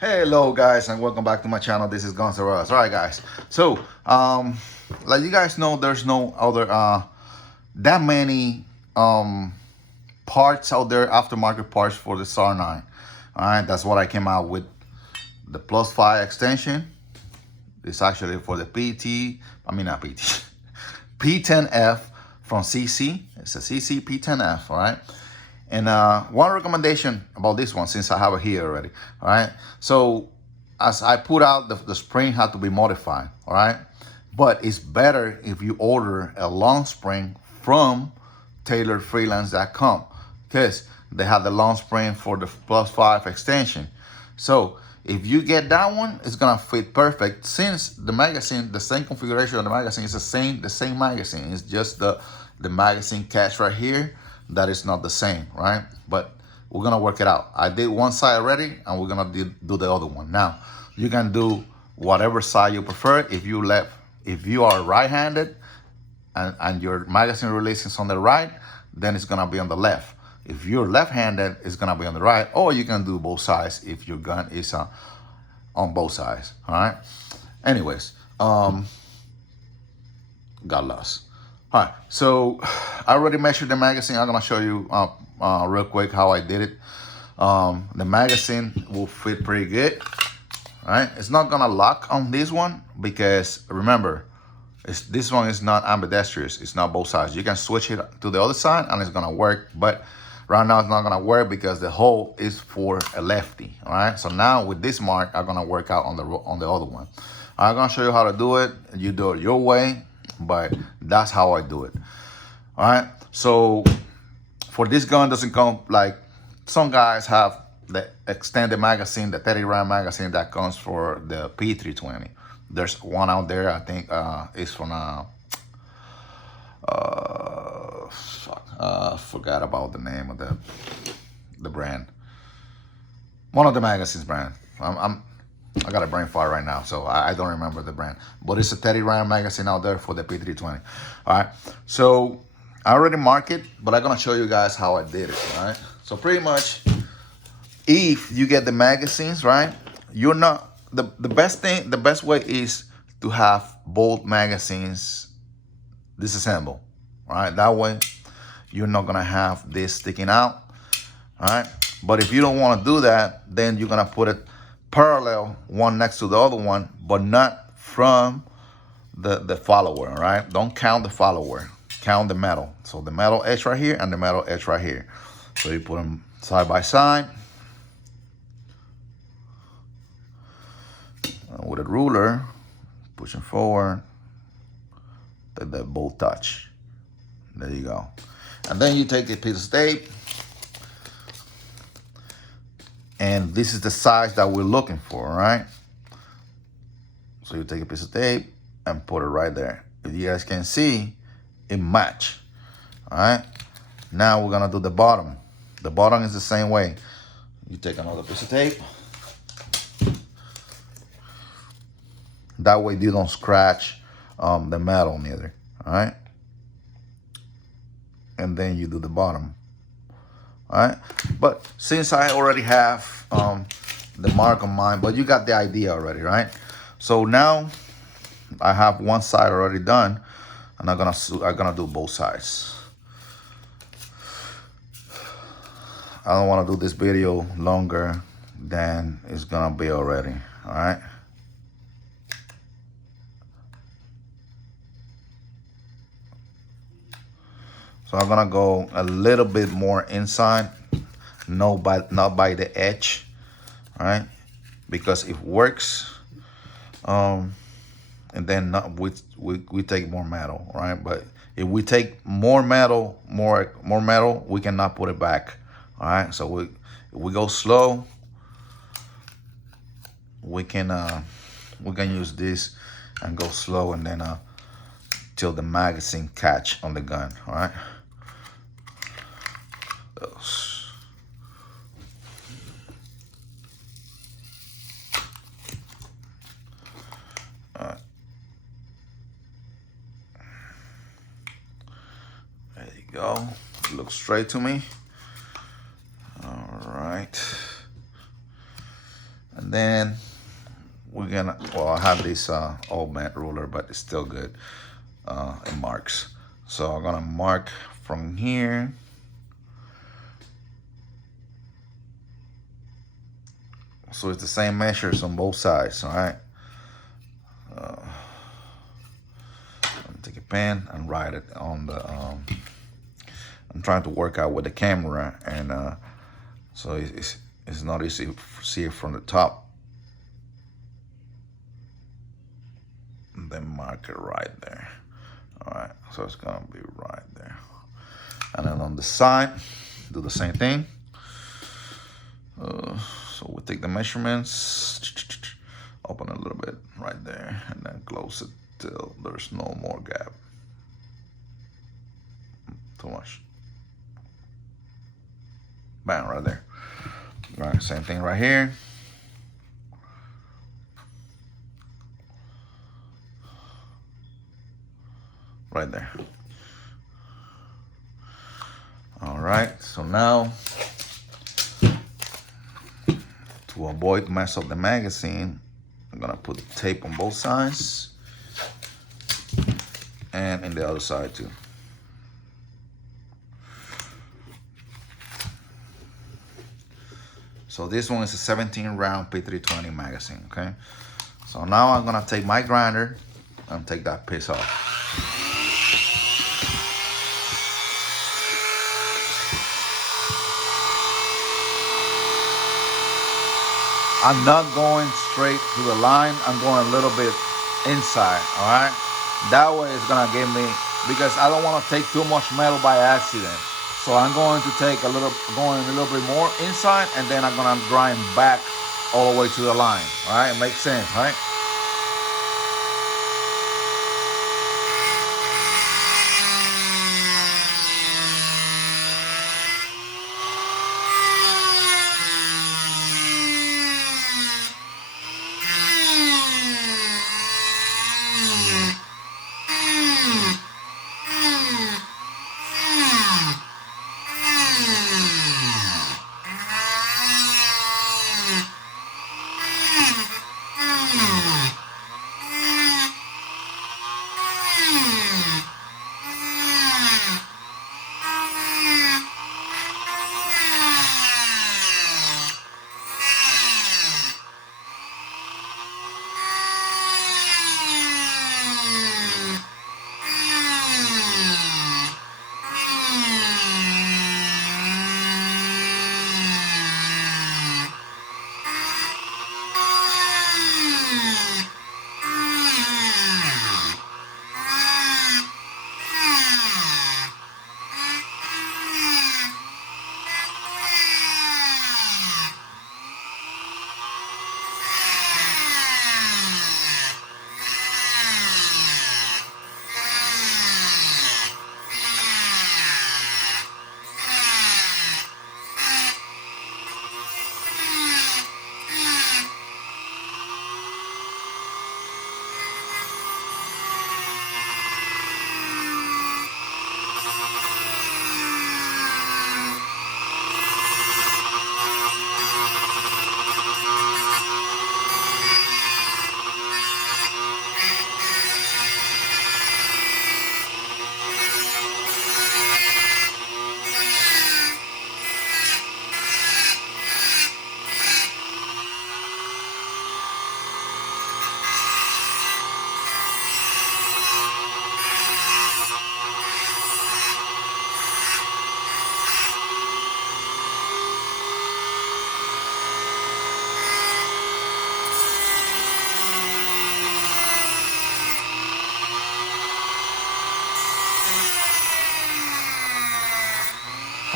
Hello guys and welcome back to my channel. This is Guns N' Roses. Alright guys, so like you guys know, there's no other that many parts out there, aftermarket parts for the SAR 9. Alright, that's what I came out with. The plus 5 extension. It's actually for the not PT P10F from CC. It's a CC P10F. Alright. And one recommendation about this one, since I have it here already, all right? So as I put out, the spring had to be modified, all right? But it's better if you order a long spring from tailoredfreelance.com because they have the long spring for the plus 5 extension. So if you get that one, it's gonna fit perfect since the magazine, the same configuration of the magazine is the same magazine. It's just the magazine catch right here that is not the same, right? But we're gonna work it out. I did one side already and we're gonna do the other one. Now, you can do whatever side you prefer. If you are right-handed and your magazine release is on the right, then it's gonna be on the left. If you're left-handed, it's gonna be on the right, or you can do both sides if your gun is on both sides, all right? Anyways, got lost. All right, so I already measured the magazine. I'm gonna show you real quick how I did it. The magazine will fit pretty good. All right, it's not gonna lock on this one because remember, this one is not ambidextrous. It's not both sides. You can switch it to the other side and it's gonna work, but right now it's not gonna work because the hole is for a lefty. All right, so now with this mark, I'm gonna work out on the other one. I'm gonna show you how to do it. You do it your way, but that's how I do it. All right, so for this gun, doesn't come like some guys have the extended magazine, the 30 round magazine that comes for the P320. There's one out there, I think it's from forgot about the name of the brand. One of the magazines brand. I got a brain fart right now, so I don't remember the brand. But it's a 30 round magazine out there for the P320. All right, so I already marked it, but I'm gonna show you guys how I did it. All right, so pretty much, if you get the magazines right, you're not the best way is to have both magazines disassembled. All right, that way you're not gonna have this sticking out. All right, but if you don't want to do that, then you're gonna put it parallel, one next to the other one, but not from the follower. All right, don't count the follower, count the metal. So the metal edge right here and the metal edge right here. So you put them side by side with a ruler, pushing forward, that they both touch. There you go. And then you take a piece of tape, and this is the size that we're looking for, right? So you take a piece of tape and put it right there. If you guys can see, it match. All right. Now we're gonna do the bottom. The bottom is the same way. You take another piece of tape. That way you don't scratch the metal neither. All right. And then you do the bottom. All right, but since I already have the mark on mine, but you got the idea already, right? So now I have one side already done, and I'm gonna do both sides. I don't want to do this video longer than it's gonna be already. All right. So I'm gonna go a little bit more inside, not by the edge, all right? Because it works, and then we take more metal, right? But if we take more metal, we cannot put it back, all right? So if we go slow, we can use this and go slow, and then till the magazine catch on the gun, all right? There you go. Look straight to me. All right. Then we're gonna, well, I have this old bent ruler, but it's still good. It marks. So I'm gonna mark from here. So it's the same measures on both sides, all right? Take a pen and write it on the, I'm trying to work out with the camera, and so it's not easy to see it from the top. And then mark it right there. All right, so it's gonna be right there. And then on the side, do the same thing. So we take the measurements, open a little bit right there, and then close it till there's no more gap. Too much. Bam, right there. All right, same thing right here. Right there. All right, so now to avoid mess up the magazine, I'm gonna put tape on both sides and in the other side too. So this one is a 17 round P320 magazine, okay? So now I'm gonna take my grinder and take that piece off. I'm not going straight to the line, I'm going a little bit inside, all right? That way it's gonna give me, because I don't wanna take too much metal by accident. So I'm going to take going a little bit more inside, and then I'm gonna grind back all the way to the line, all right? It makes sense, right?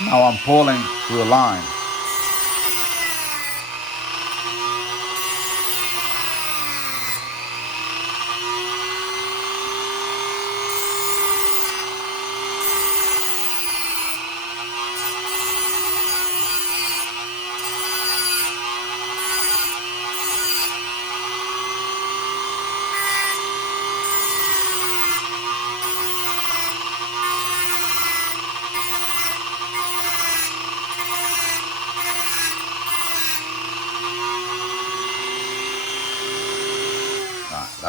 Now I'm pulling to the line.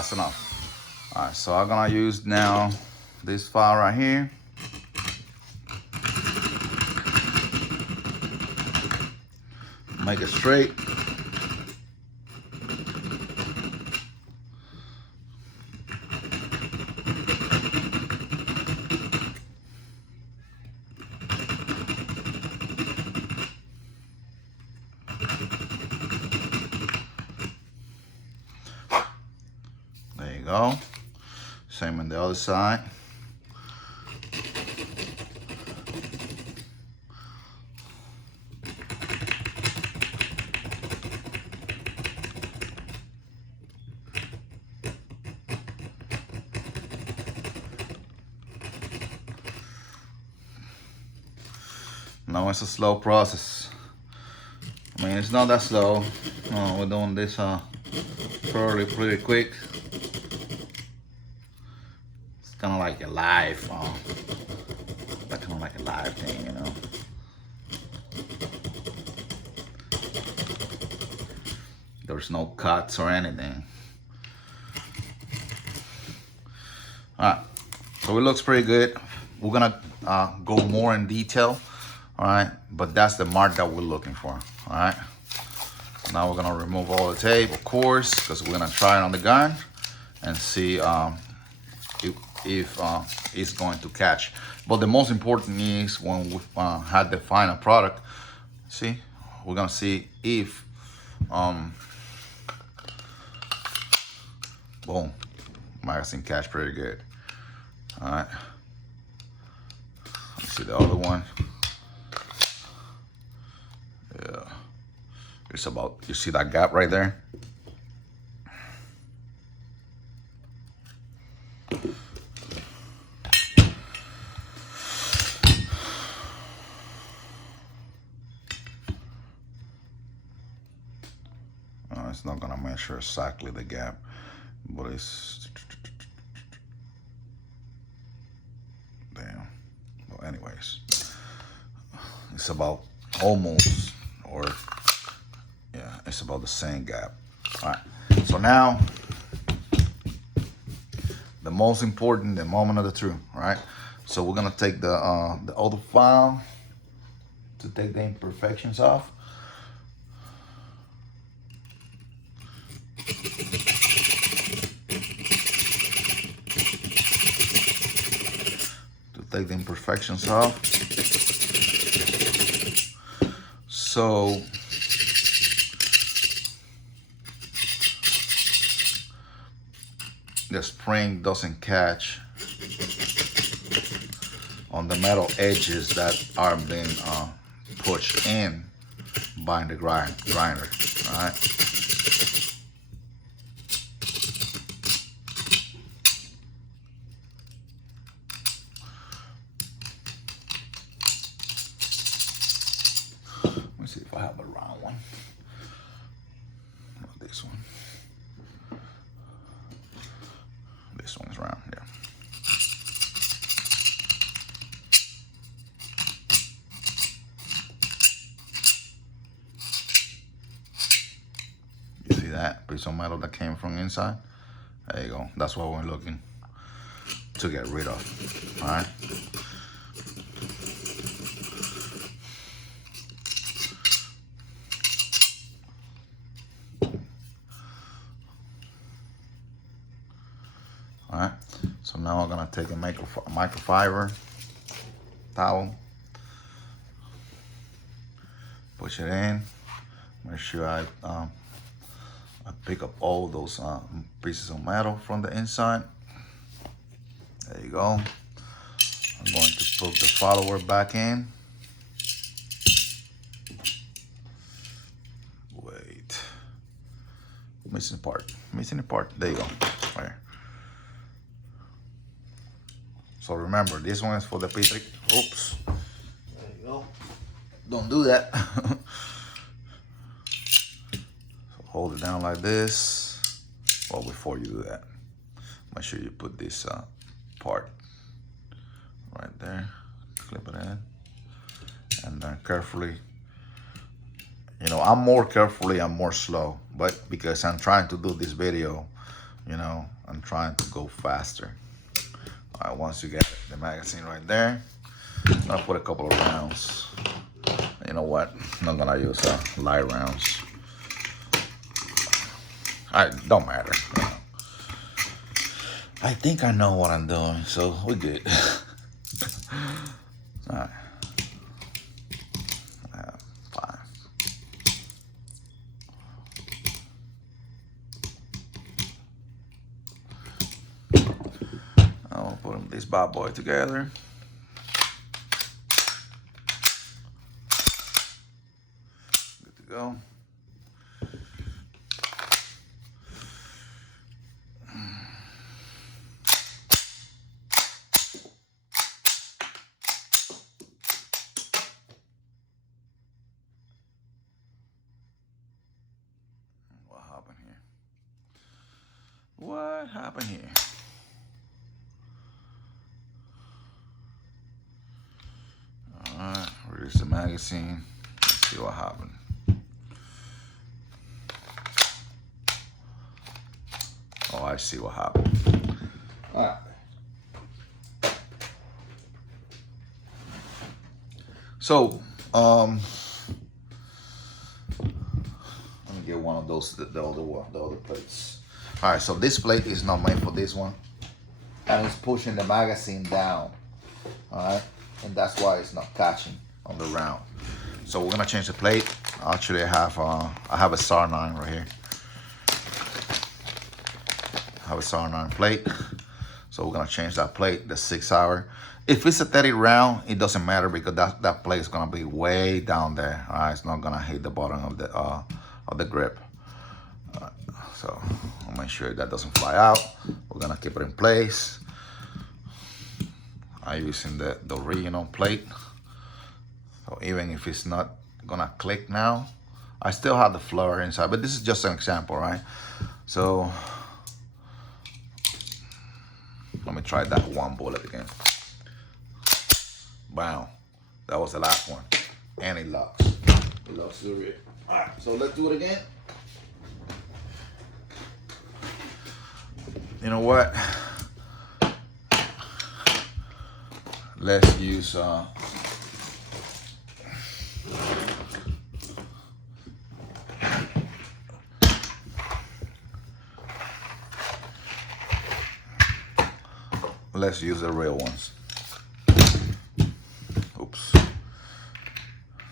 that's enough. All right, so I'm gonna use now this file right here. Make it straight. There you go. Same on the other side. No, it's a slow process. I mean, it's not that slow. No, we're doing this pretty quick. It's kind of like a live, kind of like a live thing, you know. There's no cuts or anything. All right, so it looks pretty good. We're gonna go more in detail. All right, but that's the mark that we're looking for. All right, now we're gonna remove all the tape, of course, because we're gonna try it on the gun and see if it's going to catch. But the most important is when we had the final product, see, we're gonna see if boom, magazine catch pretty good. All right, let's see the other one. Yeah, it's about, you see that gap right there? It's not gonna measure exactly the gap, but it's, damn. Well, anyways, it's about almost, or yeah, it's about the same gap. All right, so now the most important, the moment of the truth. All right, so we're gonna take the other file to take the imperfections off. Take the imperfections off. So the spring doesn't catch on the metal edges that are being pushed in by the grinder. All right. See if I have a round one. Not this one. This one is round, yeah. You see that piece of metal that came from inside? There you go. That's what we're looking to get rid of. All right. All right, so now I'm gonna take a microfiber towel, push it in, make sure I pick up all those pieces of metal from the inside. There you go. I'm going to put the follower back in. Wait, missing a part, there you go, right here. So remember, this one is for the P3. Oops. There you go. Don't do that. So hold it down like this. Well, before you do that, make sure you put this part right there. Clip it in. And then carefully. You know, I'm more slow, but because I'm trying to do this video you know, I'm trying to go faster. All right, once you get the magazine right there, I'm gonna put a couple of rounds. You know what? I'm not gonna use light rounds. Don't matter. You know. I think I know what I'm doing, so we're good. All right. Fine. I'll put this bad boy together. Good to go. What happened here? Alright, release the magazine. Let's see what happened. Oh, I see what happened. Alright. So, let me get one of those, the other plates. All right, so this plate is not made for this one, and it's pushing the magazine down. All right, and that's why it's not catching on the round. So we're gonna change the plate. Actually, I have a SAR 9 right here. I have a SAR 9 plate. So we're gonna change that plate, the 6 hour. If it's a 30 round, it doesn't matter because that plate is gonna be way down there. All right, it's not gonna hit the bottom of the grip. So I'll make sure that doesn't fly out. We're gonna keep it in place. I'm using the original plate. So even if it's not gonna click now, I still have the floor inside, but this is just an example, right? So let me try that one bullet again. Bam, that was the last one. And it locks. It locks through it. All right, so let's do it again. You know what? Let's use let's use the real ones. Oops.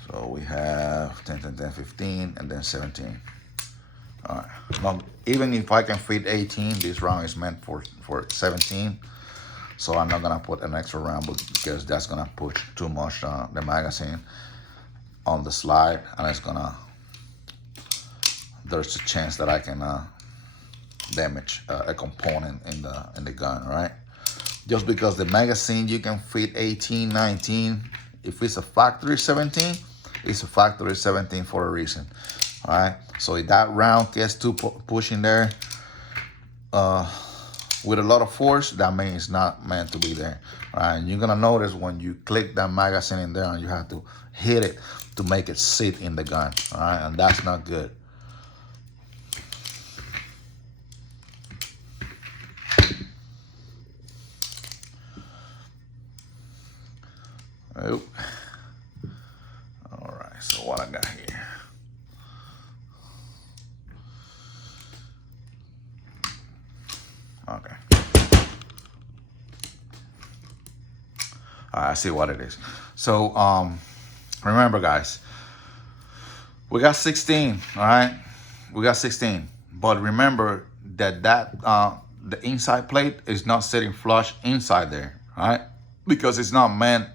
So we have 10, 10, 10, 15, and then 17. All right. Now, even if I can fit 18, this round is meant for 17. So I'm not gonna put an extra round because that's gonna push too much the magazine on the slide, and it's gonna. There's a chance that I can damage a component in the gun, right? Just because the magazine you can fit 18, 19. If it's a factory 17, it's a factory 17 for a reason. All right. So if that round gets too pushing there with a lot of force, that means it's not meant to be there. All right. And you're gonna notice when you click that magazine in there, and you have to hit it to make it sit in the gun. All right, and that's not good. Oh. All right, so what I got here. Okay. I see what it is. So remember guys, we got 16, all right? We got 16. But remember that the inside plate is not sitting flush inside there, all right? Because it's not meant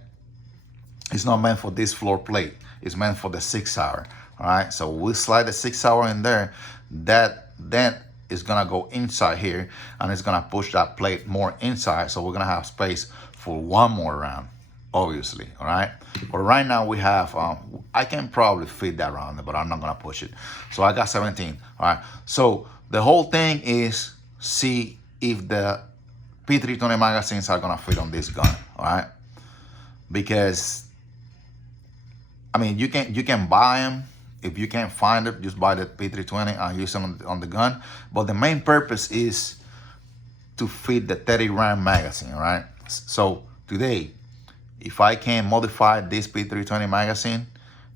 for this floor plate. It's meant for the 6 hour, all right? So we slide the 6 hour in there, that then is gonna go inside here, and it's gonna push that plate more inside, so we're gonna have space for one more round, obviously, all right? But right now we have, I can probably fit that round, but I'm not gonna push it. So I got 17, all right? So the whole thing is see if the P320 magazines are gonna fit on this gun, all right? Because, I mean, you can buy them. If you can't find it, just buy the P320 and use them on the gun. But the main purpose is to fit the 30 round magazine, right? So today, if I can modify this P320 magazine,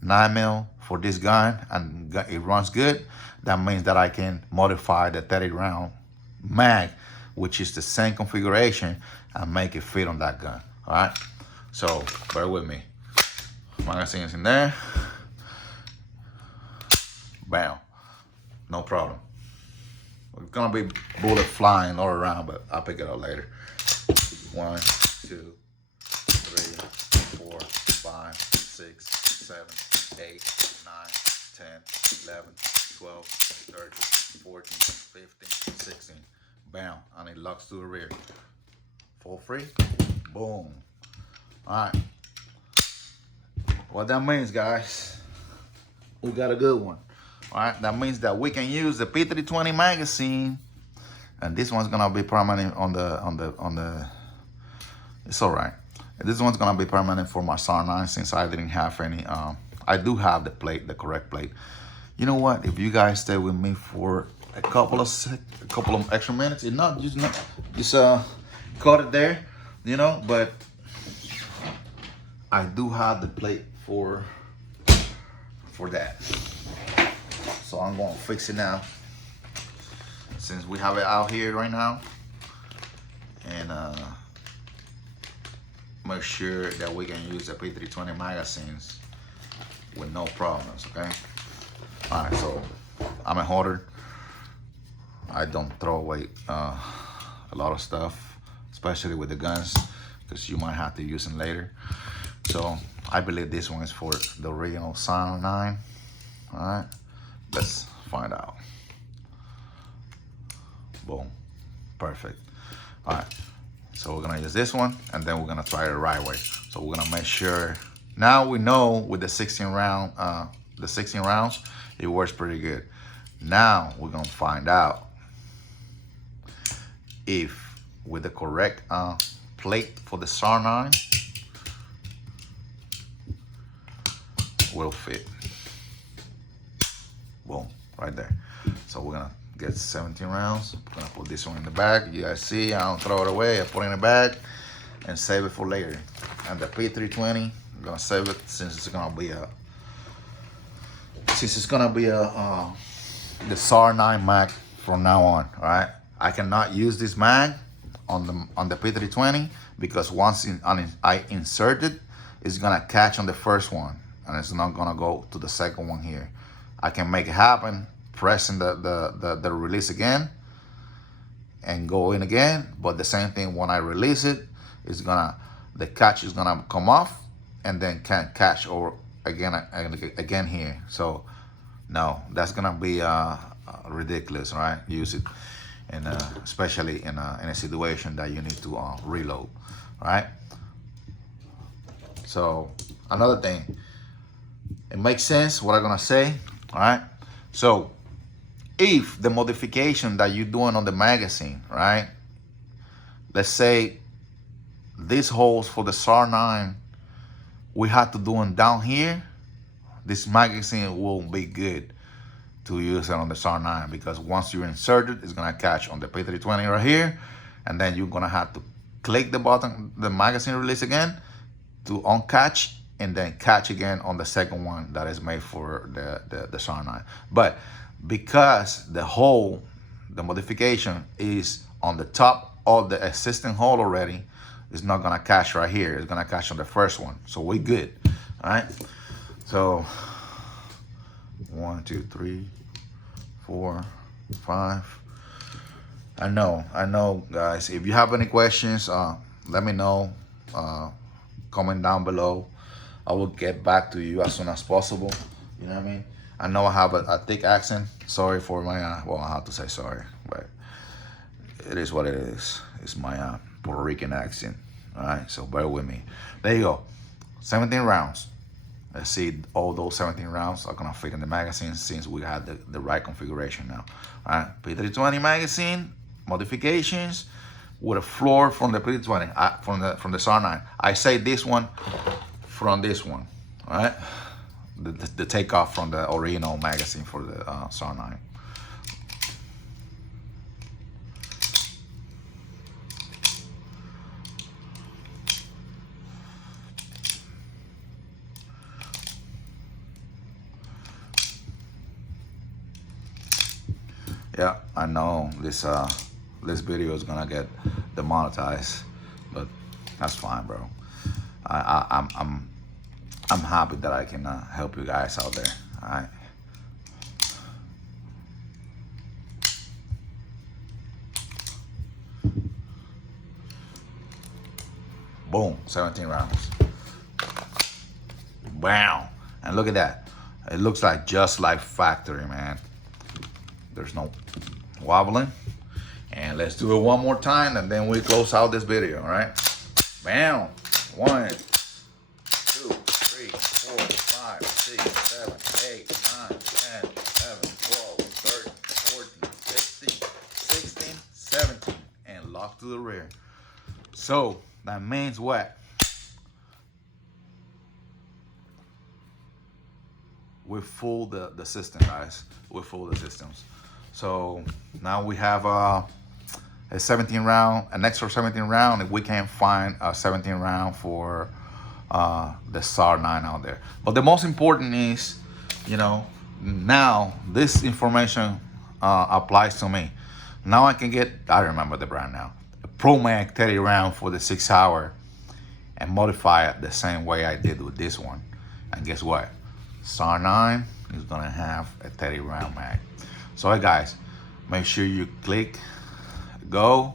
9mm for this gun, and it runs good, that means that I can modify the 30 round mag, which is the same configuration, and make it fit on that gun, all right? So bear with me. Magazine is in there. Bam, no problem. It's gonna be bullet flying all around, but I'll pick it up later. 1, 2, 3, 4, 5, 6, 7, 8, 9, 10, 11, 12, 13, 14, 15, 16. Bam, and it locks to the rear. Full free, boom. All right. What that means, guys, we got a good one. All right, that means that we can use the P320 magazine, and this one's gonna be permanent on the. It's all right. This one's gonna be permanent for my SAR 9 since I didn't have any. I do have the plate, the correct plate. You know what? If you guys stay with me for a couple of extra minutes, it's not just cut it there, you know. But I do have the plate for that. So I'm gonna fix it now, since we have it out here right now, and make sure that we can use the P320 magazines with no problems, okay? All right, so I'm a hoarder. I don't throw away a lot of stuff, especially with the guns, because you might have to use them later. So I believe this one is for the original SAR 9, all right? Let's find out. Boom, perfect. All right, so we're gonna use this one, and then we're gonna try it the right way. So we're gonna make sure, now we know with the 16 rounds, it works pretty good. Now we're gonna find out if with the correct plate for the SAR 9 will fit. Boom, right there. So we're gonna get 17 rounds. I'm gonna put this one in the bag. You guys see, I don't throw it away. I put it in the bag and save it for later. And the P320, I'm gonna save it since it's gonna be the SAR 9 mag from now on. All right, I cannot use this mag on the P320 because once I insert it, it's gonna catch on the first one, and it's not gonna go to the second one here. I can make it happen, pressing the release again and go in again, but the same thing when I release it, the catch is gonna come off and then can't catch over again here. So no, that's gonna be ridiculous, right? Use it, and especially in a situation that you need to reload, right? So another thing, it makes sense what I'm gonna say. All right, so if the modification that you're doing on the magazine, right? Let's say these holes for the SAR 9, we have to do them down here. This magazine won't be good to use it on the SAR 9 because once you insert it, it's gonna catch on the P320 right here, and then you're gonna have to click the button, the magazine release again, to uncatch, and then catch again on the second one that is made for the SAR 9. But because the modification is on the top of the existing hole already, it's not gonna catch right here. It's gonna catch on the first one. So we're good, all right? So 1, 2, 3, 4, 5. I know, guys. If you have any questions, let me know. Comment down below. I will get back to you as soon as possible. You know what I mean? I know I have a thick accent. Sorry for my, well, I have to say sorry, but it is what it is. It's my Puerto Rican accent. All right, so bear with me. There you go. 17 rounds. Let's see, all those 17 rounds are gonna fit in the magazine since we had the right configuration now. All right, P320 magazine modifications with a floor from the P320, from the SAR 9. I say this one from this one, all right? The takeoff from the original magazine for the SAR 9. Yeah, I know this video is gonna get demonetized, but that's fine, bro. I'm happy that I can help you guys out there. All right. Boom, 17 rounds. Wow. And look at that. It looks like just like factory, man. There's no wobbling. And let's do it one more time and then we close out this video, all right? Bam. 1, 2, 3, 4, 5, 6, 7, 8, 9, 10, 11, 12, 13, 14, 15, 16, 17. And lock to the rear. So that means what? We full the system, guys. We full the systems. So now we have a 17 round, an extra 17 round if we can't find a 17 round for the SAR 9 out there. But the most important is, you know, now this information applies to me. Now I can get, I remember the brand now, a Pro Mag 30 round for the 6 hour and modify it the same way I did with this one. And guess what? SAR 9 is gonna have a 30 round mag. So hey guys, make sure you click go,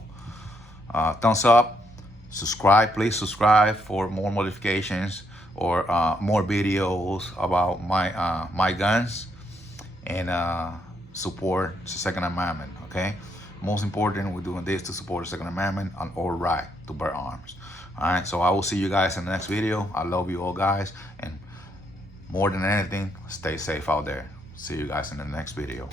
thumbs up, subscribe, please subscribe for more modifications or more videos about my guns, and support the Second Amendment, okay? Most important, we're doing this to support the Second Amendment and our right to bear arms. All right, so I will see you guys in the next video. I love you all, guys, and more than anything, stay safe out there. See you guys in the next video.